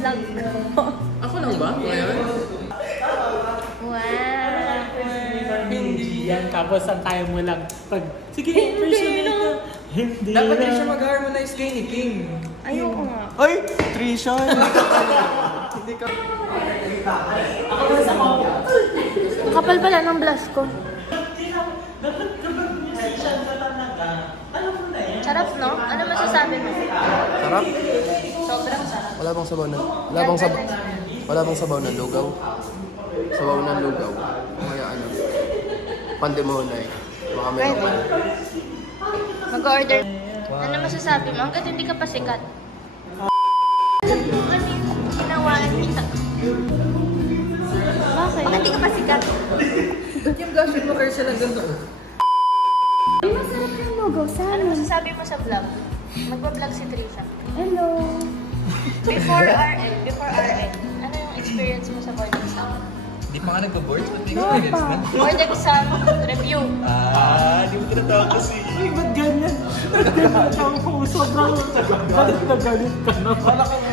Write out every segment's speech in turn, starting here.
vlog ko. Ako lang ba? Ngayon? Wow. Hindi yan. Tapos ang kaya mo lang pag, sige, personal na. Hindi Dapat na. din siya mag-harmonize kay ni King. Ayoko nga. Ay! Trisha! Hindi ka... Kapal pala ng blush ko. Sarap, no? Ano masasabi mo? Sarap? Sobrang sarap. Wala bang sabaw na? Wala bang sabaw na lugaw? Sabaw na lugaw. Kaya ano? Pandemonay. Baka meron pa. Mag-order. Ano masasabi mo? Hanggat hindi ka pa sikat. Ano yung ginawaan kita? Bakit? Ba't hindi ka pa sikat? Kim, gosh, mo kayo sila ganito. Masarap yung logo sa amin. Ano masasabi mo sa vlog? Magpa-vlog si Trisha. Hello. Before RN, ano yung experience mo sa board exam? Di pa nga nagpa-board? Ba't may experience na? Board exam review. Di mo tinatawag kasi. Ay, ba't ganyan? Sobrang galit na galit ka na.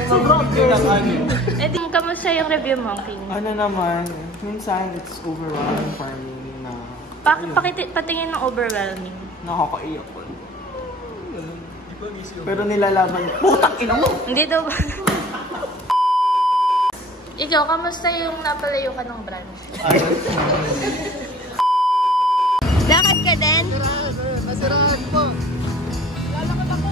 Sobrang galit. Eh di, kamusta yung review mo, King? Ano naman, minsan it's overwhelming for me na... Patingin ng overwhelming. Nakakaiyak ko. Pero nilalaban ko. Putang ina mo! Hindi daw ba? Ikaw, kamusta yung napalayo ka ng branch? Lakad ka din? Nasiraan po. Lalakad ako.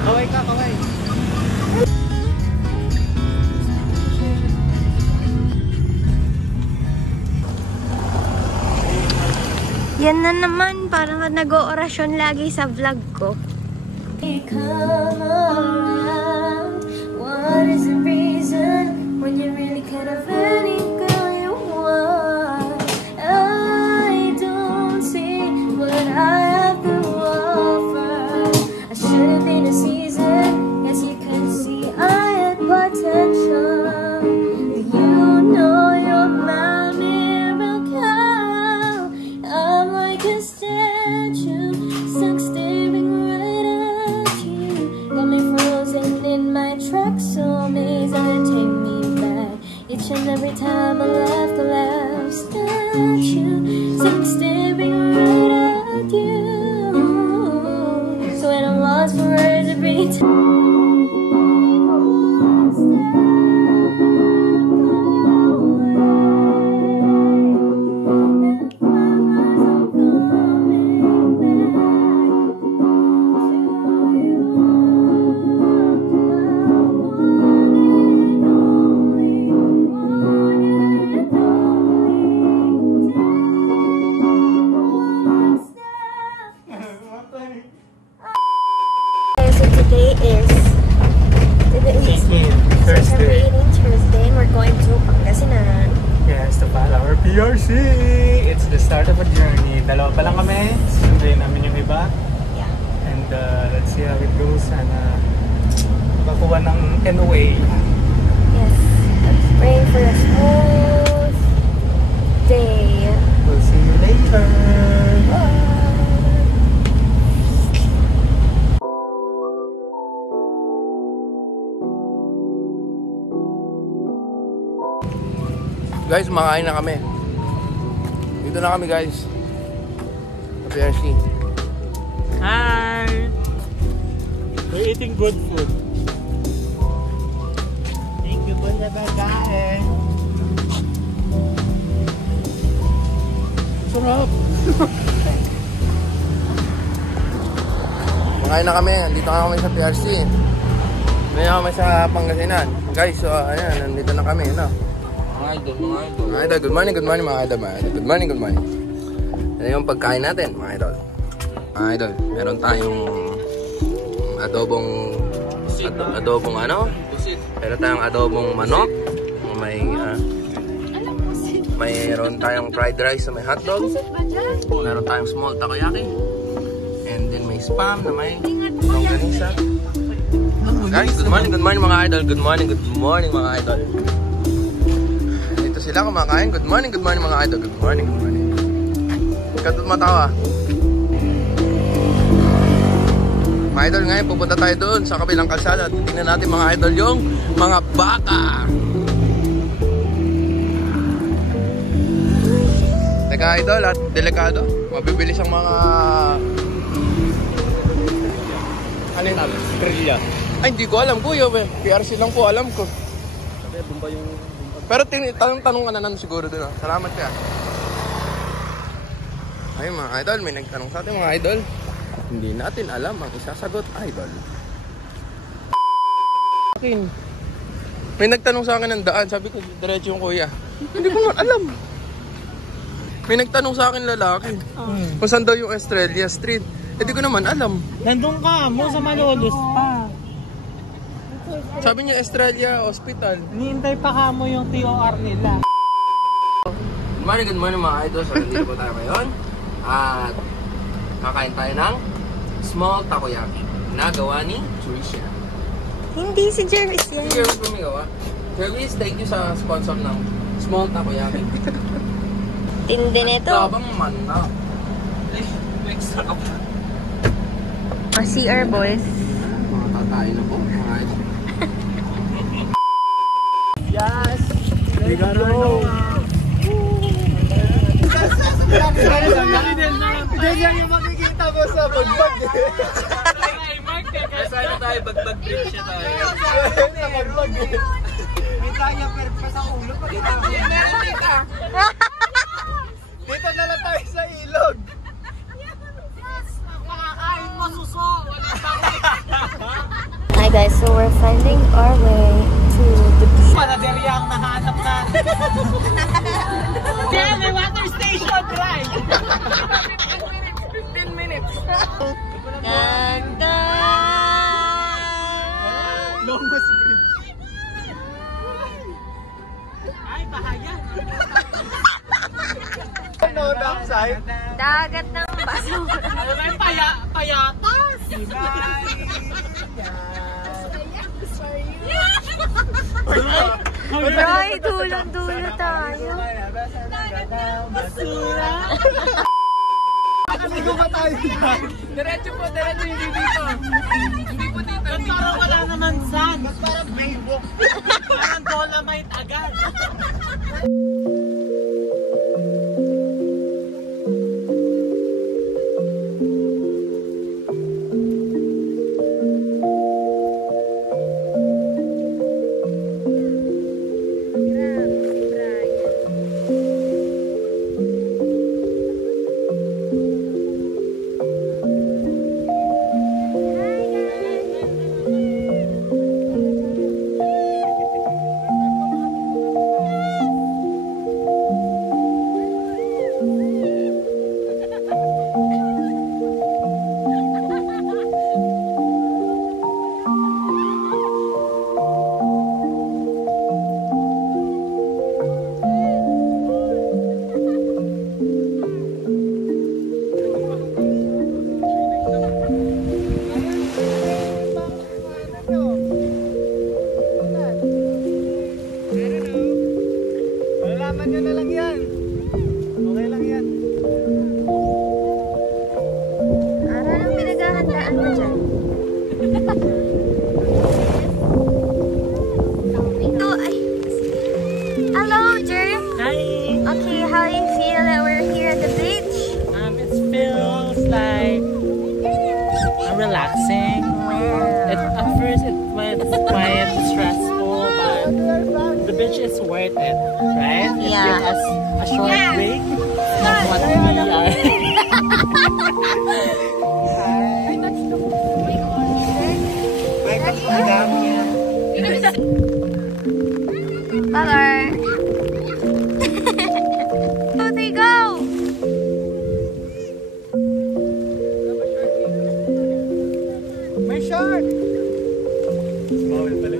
Kaway ka, kaway. Yan na naman, parang nag-oorasyon lagi sa vlog ko. Come around, what is the reason when you really could have any girl you want? I don't see what I have to offer. I should have been a season, guess you couldn't see I had potential. You know you're my miracle. I'm like a statue, stuck staring right at you. Got me frozen in my tracks, so amazing to take me back. Each and every time I left statue, stuck staring right at you. So when I'm lost for words every time. PRC! It's the start of a journey. Dalawa pa lang kami. Sundayin namin yung iba. Yeah. And let's see how it goes. Sana makakuha ng NOA. Yes. Let's pray for a smooth day. We'll see you later. Bye. Guys, makain na kami. Dito na kami, guys. Sa PRC. Hi! We're eating good food. Thank you po sa pagkain. Sarap! Makain na kami. Dito na kami sa PRC. Ngayon kami sa Pangasinan. Guys, so ayan, nandito na kami, no? Mga idol, good morning mga idol, good morning. Ano yung pagkain natin, mga idol? Mga idol, meron tayong adobong ano? Meron tayong adobong manok. Mayroon tayong fried rice na may hotdog. Meron tayong small takoyaki. And then may spam na may longganisa. Guys, good morning mga idol. Good morning mga idol. Nandito sila kumakain. Good morning mga idol. Good morning. Katut matawa. Mga idol, ngayon pupunta tayo doon sa kabilang kalsada at tingnan natin mga idol yung mga baka. Teka idol, at delikado. Mabibilis ang mga... Ano yun namin? Estrella. Ay, hindi ko alam kuya. PRC lang po alam ko. Sabi, bumba yung... Pero tanong ka na naman siguro doon. Salamat kaya. Ay mga idol, may nagtanong sa atin mga idol. Hindi natin alam ang isasagot, idol. May nagtanong sa akin ng daan. Sabi ko, diretso yung kuya. Hindi ko man alam. May nagtanong sa akin lalaki. Kung saan daw yung Estrella Street. Hindi ko naman alam. Nandun ka mo sa Malolos pa. Sabi niya Estrella Hospital. Hinihintay pa ka mo yung TOR nila. Good morning mga idol. So, nandito po tayo ngayon. At kakain tayo ng small takoyaki na gawa ni Trisha. Hindi si Jervis yan. Si Jervis po may gawa. Jervis, thank you sa sponsor ng small takoyaki. Tindi nito. Labang man na. Extra ka pa. CR boys. Mga tatayin na po. Mga idol. Yes! We gotta go! Diyan yan yung makikita mo sa bagbag. Sana tayo, bagbag trip siya tayo. Sa bagbag. Kita niya pa sa ulo. Dito na lang tayo sa ilog. Makakain mo suso. Hi guys, so we're finding our way to the beach. Panaderya ang nahanap na. Yeah, may water station, right? 15 minutes. Ganda! Longest bridge. Ay, bahaya. Ano, downside? Dagat ng basura. Ano na yung payatas? Roy, dulo tayo. Basura. Hindi ko ba tayo dyan? Diretso yung dito. Hindi po dito. Ba't parang wala naman sand? Ba't parang baywalk? Parang dolomite agad. Malalaman nyo na lang yan. Okay lang yan. Ano lang pinaghahandaan mo dyan? Ito ay... Hello, Jer! Hi! Okay, how do you feel that we're here at the beach? It feels like relaxing. At first it was quite stressful, but the beach is worth it, right? It Yeah. gives us a short break from what we are. Bye-bye! Oh, there you go! May shark! Bawal pala.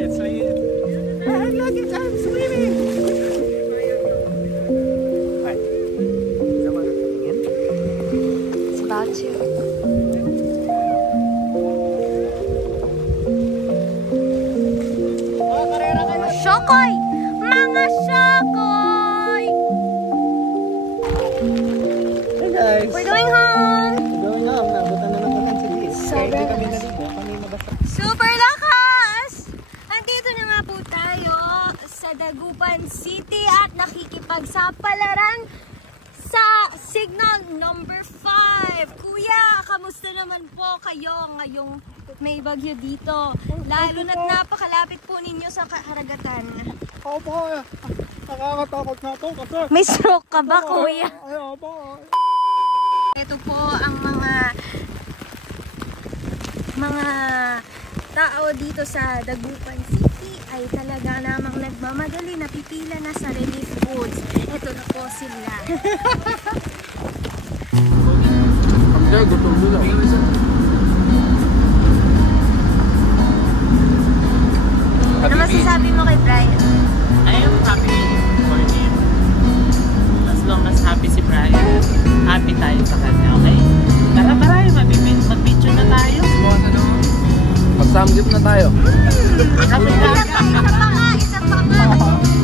It's like... Ah, look at I'm swimming! Hi. Sama na tingin? It's about to. Syakoy! Mga Syakoy! Hey guys! We're going home! Going home. Nabutan na ng kanan si Liz. Kaya hindi kami Sobrang naligo. Kami nabasa. super lakas! Andito na nga po tayo sa Dagupan City at nakikipagsapalaran sa signal number 5. Kuya, kamusta naman po kayo ngayong may bagyo dito? Lalo na't napakalapit po ninyo sa karagatan. Ako po. Nakakatakot na to kasi. May stroke ka ba, kuya? Ayaw po. Ito po ang mga tao dito sa Dagupan City ay talaga namang nagmamadali, napipila na sa relief goods. Ito na po sila. Kaya gutom nila. Ano masasabi mo kay Brian? I am happy for him. As long as happy si Brian, happy tayo sa kanya, okay? Tara, mag-picture na tayo. Mag-samgip na tayo. Happy na. Isa pa nga.